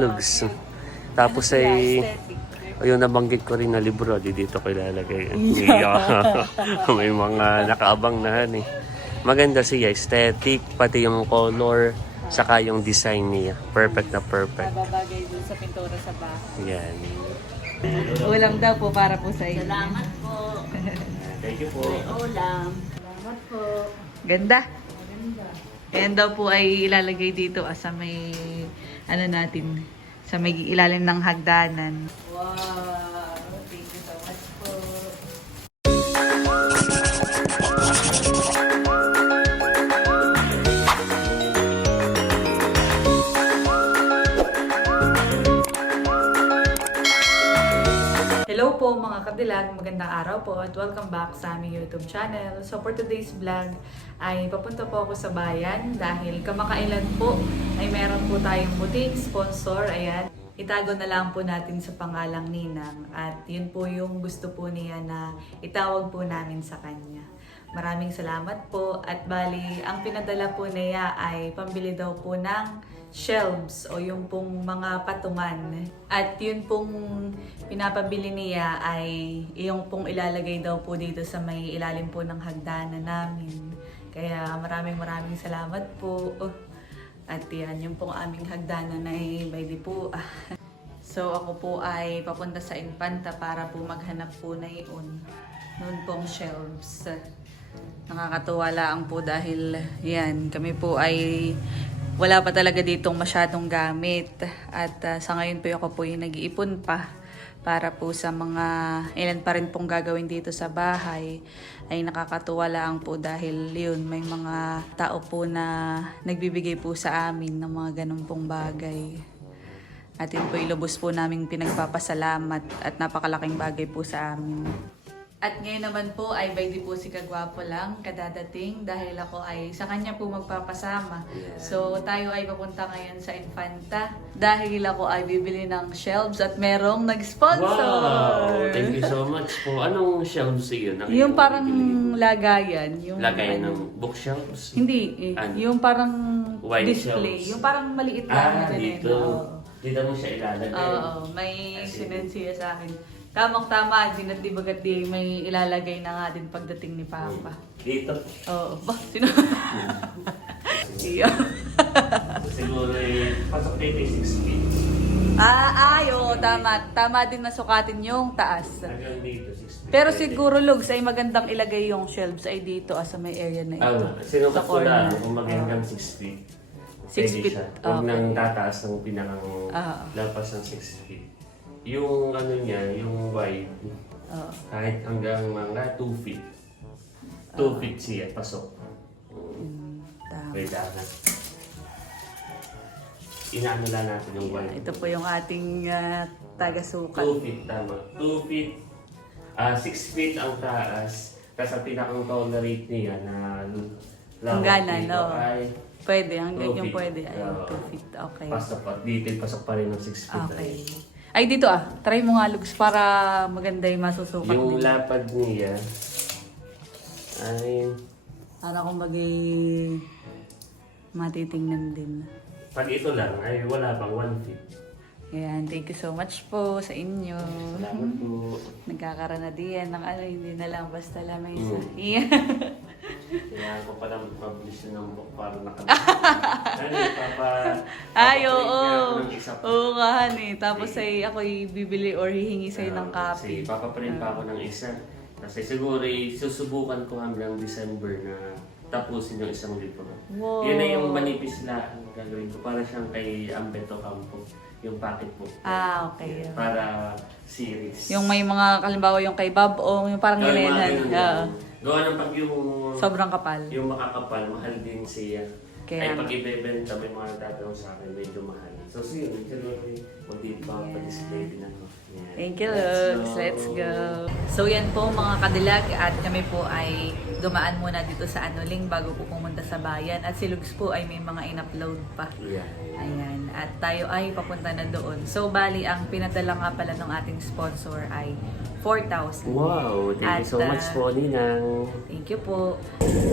Lugs. Tapos ay, yung nabanggit ko rin na libro, di dito ko ilalagay. May mga nakaabang na han eh. Maganda siya, aesthetic, pati yung color, saka yung design niya. Perfect na perfect. Babagay dun sa pintura sa bahay. Yan. Ulam daw po para po sa inyo. Salamat po. Thank you po. May ulam. Salamat po. Ganda. Ayan daw po ay ilalagay dito ah, sa may, ano natin, sa may ilalim ng hagdanan. Wow! Thank you so much po. Hello po mga kadilag, magandang araw po at welcome back sa aming YouTube channel. So for today's vlog ay papunta po ako sa bayan dahil kamakailan po ay meron po tayong buting sponsor. Ayan, itago na lang po natin sa pangalang Ninang at yun po yung gusto po niya na itawag po namin sa kanya. Maraming salamat po at bali ang pinadala po niya ay pambili daw po ng shelves o yung pong mga patungan. At yun pong pinapabili niya ay yung pong ilalagay daw po dito sa may ilalim po ng hagdanan namin. Kaya maraming maraming salamat po. At yan, yung pong aming hagdanan ay by po. So ako po ay papunta sa Infanta para po maghanap po na yun. Noon pong shelves. Nakakatuwa lang po dahil yan, kami po ay wala pa talaga ditong masyadong gamit. At ah, sa ngayon po ako po yung nag-iipon pa para po sa mga ilan pa rin pong gagawin dito sa bahay ay nakakatuwa lang po dahil yun may mga tao po na nagbibigay po sa amin ng mga ganun pong bagay. At yun po ilubos po namin pinagpapasalamat at napakalaking bagay po sa amin. At ngayon naman po ay by di po si Kagwapo lang kadadating dahil ako ay sa kanya po magpapasama. So tayo ay papunta ngayon sa Infanta dahil ako ay bibili ng shelves at merong nag-sponsor. Wow! Thank you so much po. Anong shelves yun? Nakita Yung parang bibili. lagayan. Yung Lagayan ano, ng bookshelves? Hindi, eh, Ano? yung parang Wine display. shelves. Yung parang maliit lang. Ah, na ganun. dito. Oo. Dito mo siya ilalagay. Oo, may see. sinend siya sa akin. Tamang tama din at di bagat di may ilalagay na nga din pagdating ni Papa. Dito. Oo, ba? Sino? Iyo. Siguro eh, pasok dito yung 6 feet. ah, ay, oo, tama. Tama din na sukatin yung taas. Hanggang dito 6 feet. Pero siguro, Lugs, ay magandang ilagay yung shelves ay dito ah, sa may area na ito. Tama. Sinukat ko lang corner. kung magandang 6 feet. Six Pwede feet, siya. Huwag okay. nang tataas ng pinakang Ah. lapas ng 6 feet. Yung ano niya, yung wide, Oo. kahit hanggang mga 2 feet. 2 feet siya, pasok. Mm, tama. Na. Inaano lang natin yung wide. Ito po yung ating ah, taga-sukat. 2 feet, tama. 2 feet, ah 6 feet ang taas. Tapos ang pinakang tolerate niya na lawak Hangganan, dito no? ay Pwede, hanggang Two yung feet. pwede. Ay, Oo. 2 feet. Okay. pasok pa. Dito pasok pa rin ng 6 feet. Okay. Ay, dito ah. Try mo nga, Lugs, para maganda yung masusukat Yung din. lapad niya ay Para kung bagay matitingnan din. pag ito lang ay wala pang 1 feet. Ayan, thank you so much po sa inyo. Salamat po. Nagkakaroon na din ng ano, hindi na lang basta lamesa. Mm. Yeah. Kaya ako pala mag-publish ng book para nakalimutan. ano, papa... Ay, oo. Oo nga, honey. Tapos ay ako bibili or hihingi sa'yo ng Ah, copy. Kasi papaprint pa ako ng isa. Kasi siguro eh, susubukan ko hanggang December na tapusin yung isang libro. Wow. Yun na yung manipis na ang gagawin ko. Para siyang kay Ambeto Campo. Yung pocket book. Ah, okay. Para series. Yung may mga, kalimbawa yung kay Bob o yung parang Gawin mga ganun Oo. lang. Gawa ng pag yung... Sobrang kapal. Yung makakapal, mahal din siya. Kaya- Ay pag ibebenta, may mga nagtatanong sa akin, medyo mahal. So, so yun, siguro kung di pa pa-display din ako. Yan. Thank you, Lux. Let's go. So yan po mga kadilag at kami po ay dumaan muna dito sa Anuling bago po pumunta sa bayan. At si Lux po ay may mga in-upload pa. Yeah. Ayan. At tayo ay papunta na doon. So bali, ang pinadala nga pala ng ating sponsor ay 4,000. Wow, thank you so At, much ah, po, Ninang. Thank you po.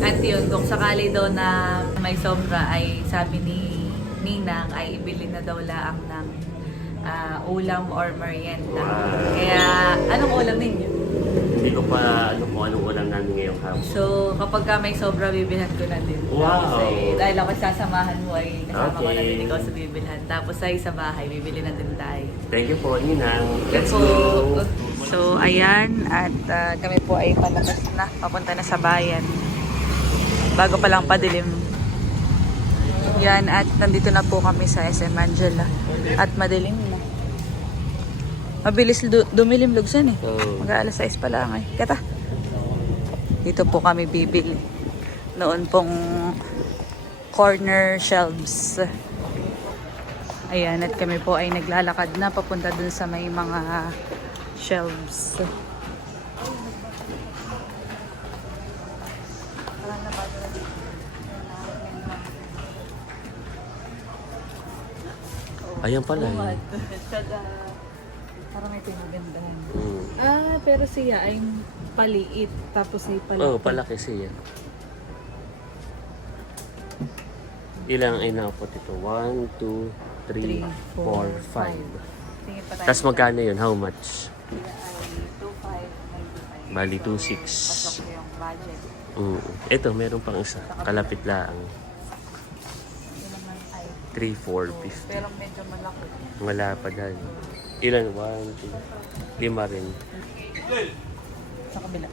At yun, kung sakali daw na may sobra ay sabi ni Ninang ay ibili na daw laang ng ah, ulam or merienda. Wow. Kaya, anong ulam ninyo? Hindi ko pa ano kung anong ulam namin ngayong hapon. So, kapag ka may sobra, bibilhan ko na din. Wow. Tapos ay, dahil ako sasamahan mo ay kasama ko na Okay. din ikaw sa bibilhan. Tapos ay sa bahay, bibili na din tayo. Thank you po, Ninang. Let's So, go! So ayan, at ah, kami po ay palabas na, papunta na sa bayan. Bago pa lang padilim. Yan, at nandito na po kami sa SM Angela. At madilim na. Mabilis du- dumilim lugsan eh. Oo. Mag alas 6 pa lang eh. Kata. Dito po kami bibili. Noon pong corner shelves. Ayan, at kami po ay naglalakad na papunta dun sa may mga shelves. Ayan pala. eh. Parang ito yung magandahan. Mm. Ah, pero siya ay paliit. Tapos ay paliit. Oo, oh, palaki siya. Ilang inapot ito? 1, 2, 3, 4, 5. Tingin pa tayo. Tapos magkano yun? How much? Siya ay 2,595. Bali, 2, Pasok 6. yung budget. Mm. Ito, meron pang isa. Kalapit lang. Ito naman ay 3, 4, 50. pero medyo malaki. Wala pa dahil. Ilan? 1, 2, 5 rin. Sa kabila.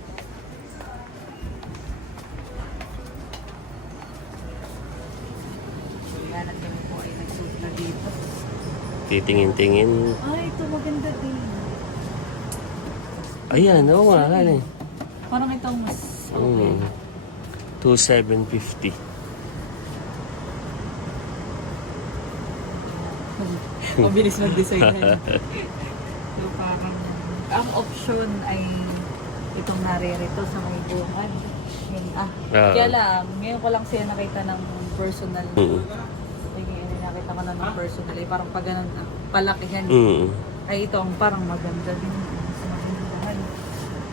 Yan at kami po ay nagsuot na dito. Titingin-tingin. Ay, ito maganda din. Ayan, oo nga. Ano eh. Parang ito mas okay. Mm. 2,750. Mabilis mag-design na So parang, ang option ay itong naririto sa may. Yun, ah. Ah. Kaya lang, ngayon ko lang siya nakita ng personal. Mm. Ngayon, nakita ko na ng personal. Eh, parang pag ganun, ah, palakihan. Mm. Ay, ito ang parang maganda din.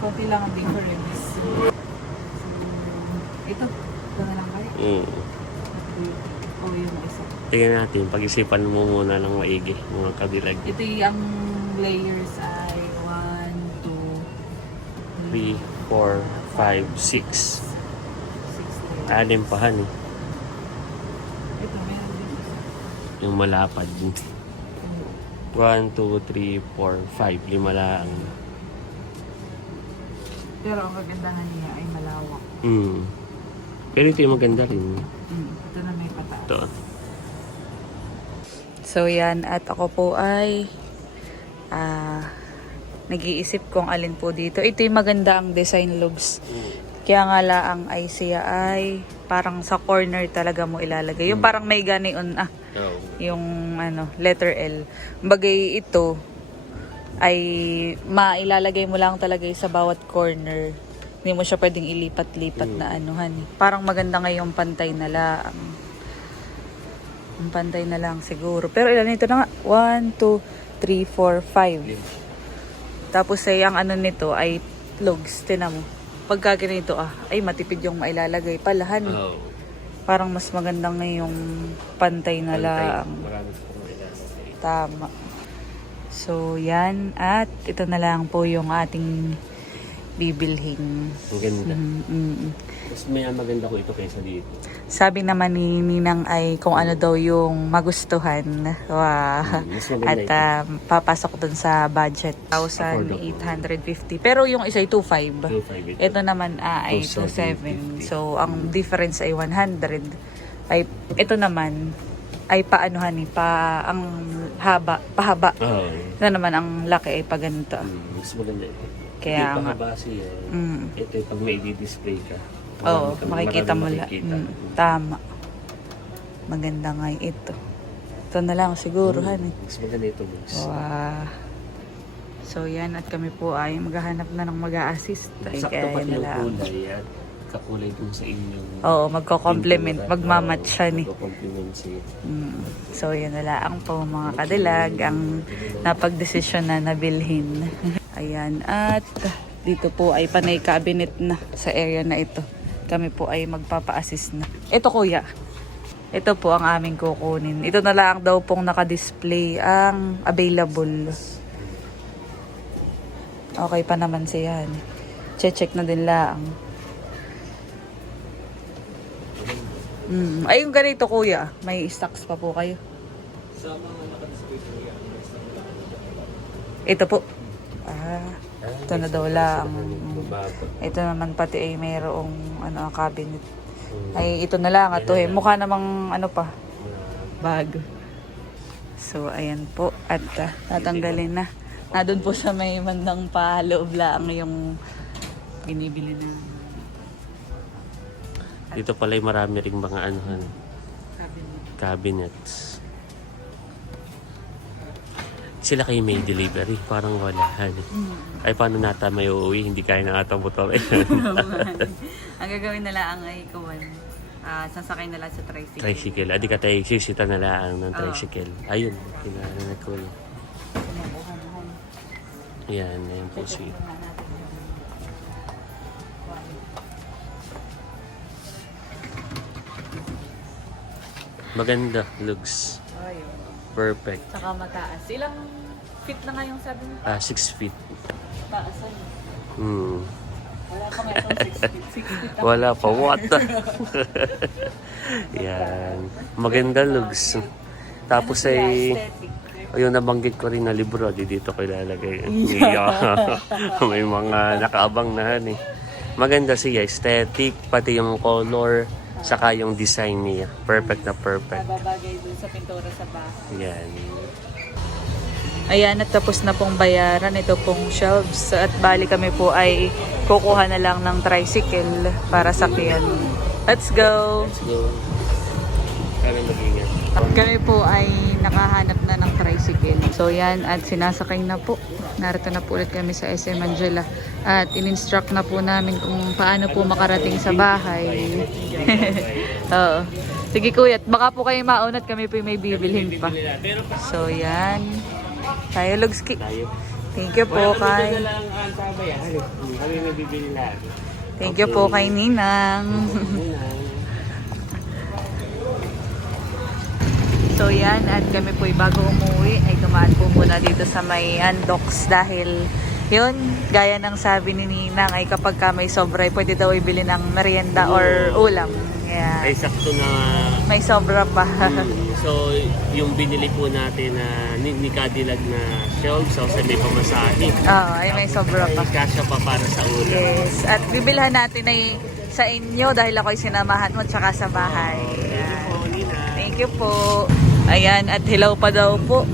Konti lang ang difference. Ito, ito na lang kayo. Mm. O yung isa. Tingnan natin, pag-isipan mo muna ng maigi, mga kabilag. Ito yung layers ay 1, 2, 3, 4, 5, 6. 6 Anim pa han eh. Ito, meron din. Yung malapad. 1, 2, 3, 4, 5. Lima lang. Pero ang kagandahan niya ay malawak. Mm. Pero ito yung maganda rin. Mm, ito na may pataas. Ito. So yan, at ako po ay ah nag-iisip kung alin po dito. Ito yung maganda ang design looks. Kaya nga laang ay siya ay parang sa corner talaga mo ilalagay. Yung parang may ganion ah, yung ano, letter L. Bagay ito ay mailalagay mo lang talaga sa bawat corner. Hindi mo siya pwedeng ilipat-lipat na anuhan. eh. Parang maganda ngayong pantay na lang. Ang pantay na lang siguro. Pero ilan ito na nga? 1, 2, 3, 4, 5. Tapos ay ang ano nito ay logs. Tinan mo. Pagka ganito ah, ay matipid yung mailalagay. Palahan. Oo. Parang mas maganda ngayong pantay na lang. Marami pa kung ilalagay. Tama. So, yan. At ito na lang po yung ating bibilhin. Ang ganda. Mm, mm, mm. Mas may maganda ko ito kaysa dito. Sabi naman ni Ninang ay kung ano daw yung magustuhan. Wow. Mm, mas maganda At ito. um, papasok dun sa budget. 1,850. Pero yung isa ay 2,500. 2,500 ito. Ito naman ah, ay 2,700. 2,750. So, ang difference ay 100. Ay, ito naman ay paanuhan ni pa ang haba, pahaba. Oo. Ito naman ang laki ay pa ganito. Mm, mas maganda ito. Kaya nga. pahaba siya. Mm. Ito yung pag may i-display ka. Oo, kang- makikita mo lang. Mm, tama. Maganda nga ito. Ito na lang siguro, Mm, han eh. Mas maganda ito, boss. Wow. So yan, at kami po ay maghahanap na ng mag-a-assist. Ay, Sakto pati na yung kulay at kakulay dun sa inyong Oo, magko-complement, pintura. magmamatch siya ni. Magko-complement siya. Mm. So yan na lang po mga kadilag ang napagdesisyon na nabilhin. Ayan, at dito po ay panay cabinet na sa area na ito. Kami po ay magpapa-assist na. Ito kuya. Ito po ang aming kukunin. Ito na lang daw pong naka-display ang available. Okay pa naman siya. Che-check na din lang. Mm. Ay, yung ganito kuya. May stocks pa po kayo. Ito po. Ah, ito na daw lang. Ito naman pati ay mayroong ano, cabinet. Ay, ito na lang. Ito eh. Mukha namang ano pa. Bag. So, ayan po. At ah, tatanggalin na. Nandun po sa may mandang paloob lang yung binibili na Dito pala yung marami ring mga anuhan, cabinet. cabinets. Sila kayo may delivery, parang wala. Hani. Ay, paano nata may uuwi? Hindi kaya na ata motor. ang gagawin nila ang ay kuwan. Ah, sasakay na lang sa tricycle. tricycle. Adi ka tayo, sisita na lang ng Oo. tricycle. Ayun, kinala ko. Kinukuha mo. Yan, ayan po si... Maganda, looks Ayun. perfect. Saka mataas. Ilang feet na nga yung sabi mo? Ah, 6 feet. Taasan. Hmm. Wala pa nga itong 6 feet. 6 feet Wala pa, what? Yan. Maganda looks. Tapos ay... Aesthetic. O yung nabanggit ko rin na libro, di dito ko ilalagay. Yeah. May mga nakaabang na han eh. Maganda siya, aesthetic, pati yung color, saka yung design niya. Perfect na perfect. Nababagay dun sa pintura sa bahay. Yan. Ayan, at tapos na pong bayaran ito pong shelves. At bali kami po ay kukuha na lang ng tricycle para sakyan. Let's go! Let's go. Sana mag-ingat. Kami po ay nakahanap na ng tricycle. So yan, at sinasakay na po. Narito na po ulit kami sa SM Angela. At in-instruct na po namin kung paano po makarating sa bahay. Oo. Sige kuya, baka po kayo maunat kami po may bibilhin pa. So yan. Tayo Lugski. tayo. Thank you po kay... Thank you po kay Ninang. So yan, at kami po bago umuwi ay dumaan po muna dito sa may Andox dahil yun, gaya ng sabi ni Ninang ay kapag ka may sobra ay pwede daw ibili ng merienda or ulam. Ay, Yeah. sakto na May sobra pa. Mm, so, yung binili po natin na ni, ni Cadillac na shelves, so sa may pamasahe. Oo, ay may sobra pa. Ay, kasya pa para sa ulam. Yes. At bibilhan natin ay sa inyo dahil ako ay sinamahan mo tsaka sa bahay. Oh, Nina. Thank you po. Ayan, at hilaw pa daw po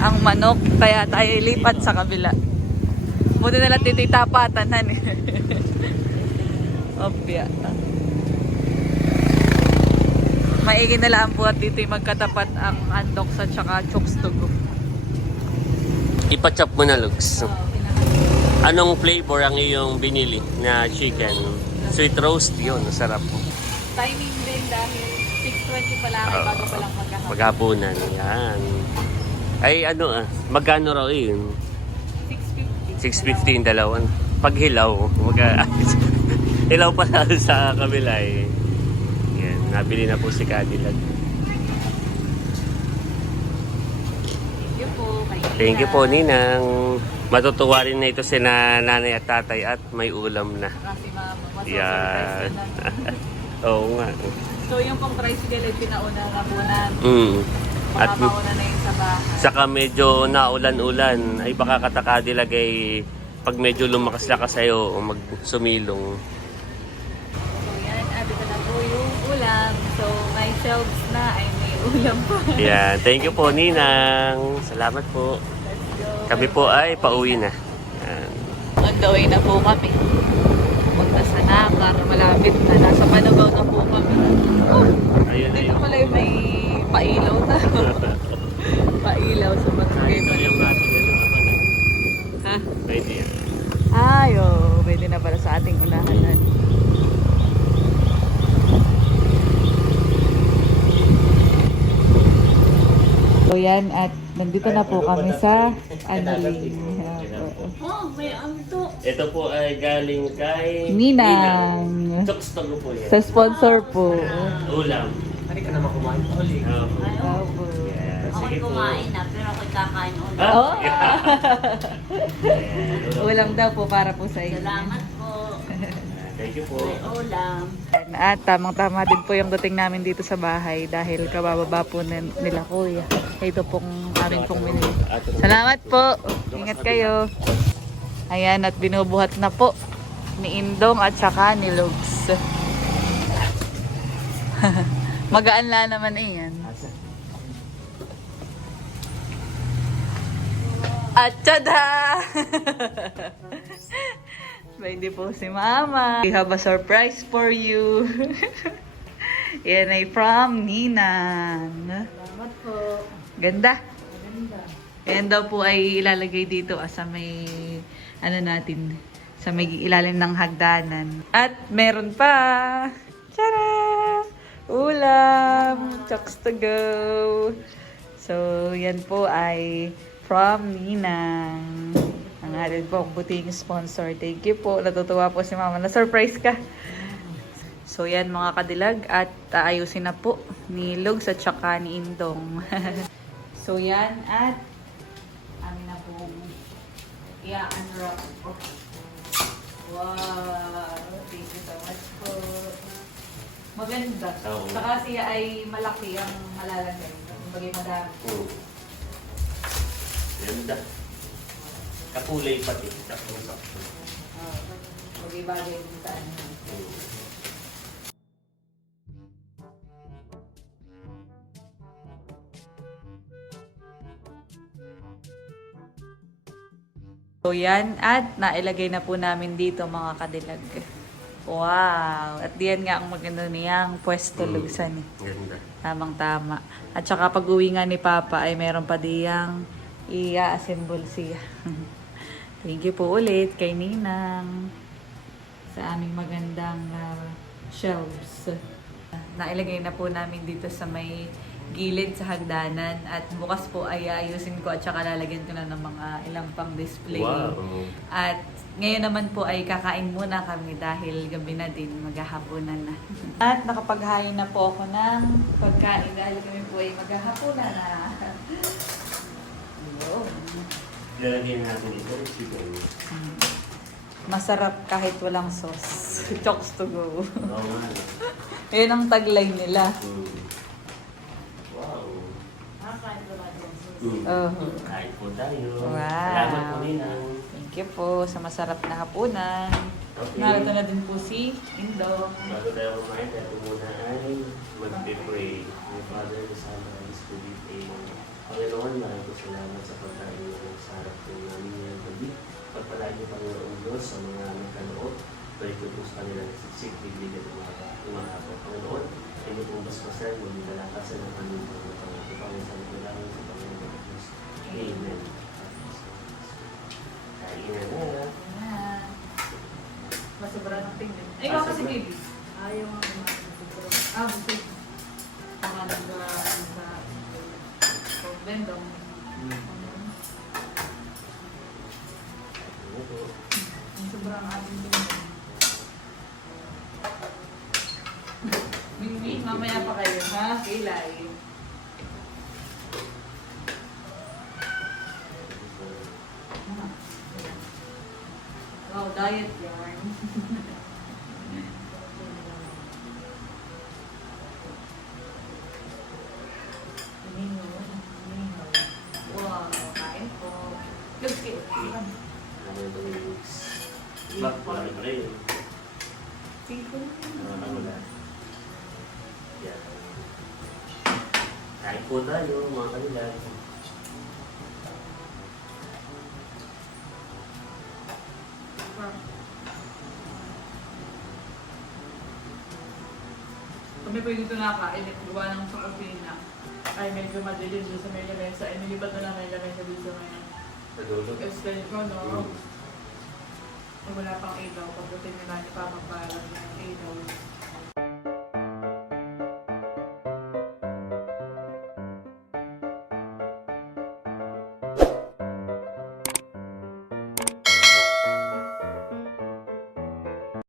ang manok. Kaya tayo lipat sa kabila. Buti na lang dito itapatan. han. Opya. Maigi na lang po at dito magkatapat ang andok sa tsaka chokstog. Ipachop mo na, Lux. Anong flavor ang iyong binili na chicken? Sweet roast, yun. Sarap po. Timing din dahil 6.20 pa lang bago pa lang maghahapon. Maghapunan. Yan. Ay, ano ah. Magkano raw yun? 6.50. 6.50 yung dalawan. Pag hilaw, mag hilaw pa sa, sa kabila eh. Yan, nabili na po si Cadillac. Thank you po. kay Thank you po, Ninang. Matutuwa rin na ito si na nanay at tatay at may ulam na. Kasi Yan. na. Oo nga. So yung pang tricycle ay pinauna na muna. Mm. At At mauna na yung sa bahay. saka medyo naulan-ulan, ay baka katakadilag ay pag medyo lumakas-lakas sa'yo o magsumilong. So yan, at ito na po yung ulam. So may shelves na ay may ulam pa. Yan. Thank you po, Ninang. Salamat po. Let's go. Kami po ay pauwi na. Yan. On the way na po kami. Nakar, malapit na. Nasa Panagaw na po kami. Oh, Ayun, dito ayun. pala yung may pailaw na. pailaw sa Barangay Ito yung ating ano, abangan. Ha? Pwede yan. Ay, oh, pwede na pala sa ating unahanan. So yan, at nandito na po kami sa Anling. Oh, may amto. Ito po ay galing kay Ninang. Chokstog po yan. Sa sponsor po. Ulam. Halika naman kumain pa ulit. Oh. Opo. Yeah, Ako'y sige po. kumain na, pero ako'y kakain ulit. Ah, Oh. Yeah, Ulam daw po para po sa inyo. Salamat po. Thank you po. May ulam. At tamang-tama din po yung dating namin dito sa bahay dahil kabababa po nin- nila kuya. Ito pong aming pong minili. Salamat po. Ingat kayo. Ayan, at binubuhat na po ni Indong at saka ni Lugs. Magaan la naman eh yan. At tada! Pwede po si Mama. We have a surprise for you. Yan ay from Ninan. Salamat po. Ganda. Yan daw po ay ilalagay dito ah, sa may, ano natin, sa may ilalim ng hagdanan. At meron pa. Tara! Ulam! Chocks to go! So, yan po ay from Ninang. Ang atin po, buting sponsor. Thank you po. Natutuwa po si Mama. Na-surprise ka. So, yan mga kadilag. At aayusin na po ni Lugs at saka ni Indong. so, yan. At i-unwrap po. Wow! Thank you so much po. Maganda. Oo. Saka siya ay malaki ang malalagay. Bagay madami. Hmm. Ganda. Kakulay pati. Tapos sakto. Bagay-bagay sa ano. Hmm. So yan, at nailagay na po namin dito mga kadilag. Wow! At diyan nga ang maganda niyang pwesto Mm. lugsan eh. Ganda. Tamang tama. At saka pag uwi nga ni Papa ay meron pa diyang i-assemble siya. Thank you po ulit kay Ninang sa aming magandang uh, shelves. Nailagay na po namin dito sa may gilid sa hagdanan at bukas po ay ayusin ko at saka lalagyan ko na ng mga ilang pang display. Wow. At ngayon naman po ay kakain muna kami dahil gabi na din, maghahaponan na. At nakapaghain na po ako ng pagkain dahil kami po ay maghahaponan na. Lalagyan natin ito. Chicken. Masarap kahit walang sauce. Chokes to go. Oo nga. Yun ang taglay nila. Hmm. Wow. Kakain ko Oh. Kain po tayo. Wow. Salamat po Ninang. Thank you po sa masarap na hapunan. Okay. Narito na din po si Indo. Bago tayo kumain, tayo muna ay mag-pray. My Father, the Son, and the Spirit, Amen. Panginoon, maraming po salamat sa pagkain mo sa harap po namin ngayong gabi. Pagpalaan niyo, Panginoon Diyos, sa mga nagkaloob. Balik ko po sa kanilang siksik, bibigyan ng mga umaga po. Panginoon, ay niyo po basbasan, maging malakasan ang aming Panginoon. Panginoon, sa mga sa Panginoon. Amen. Kain na na. Ayan. Masubra ng tingin. Ay, Ah, ako si sobra. baby. Ayaw nga kumain. Ah, busog. Tama nag sa. Ano? Ang sobrang ating tingin. Mingwi, mamaya pa kayo, ha? Kilay. giant yarn. Po dito nakain, gawa ng sa kusina. Ay, medyo madilim doon sa may lamesa. Ay, nilipat na lang may lamesa doon sa may Sa dulo. extend ko, no? Mm. Ay, wala pang ilaw. Pagdating nila ni Papa para ng ilaw.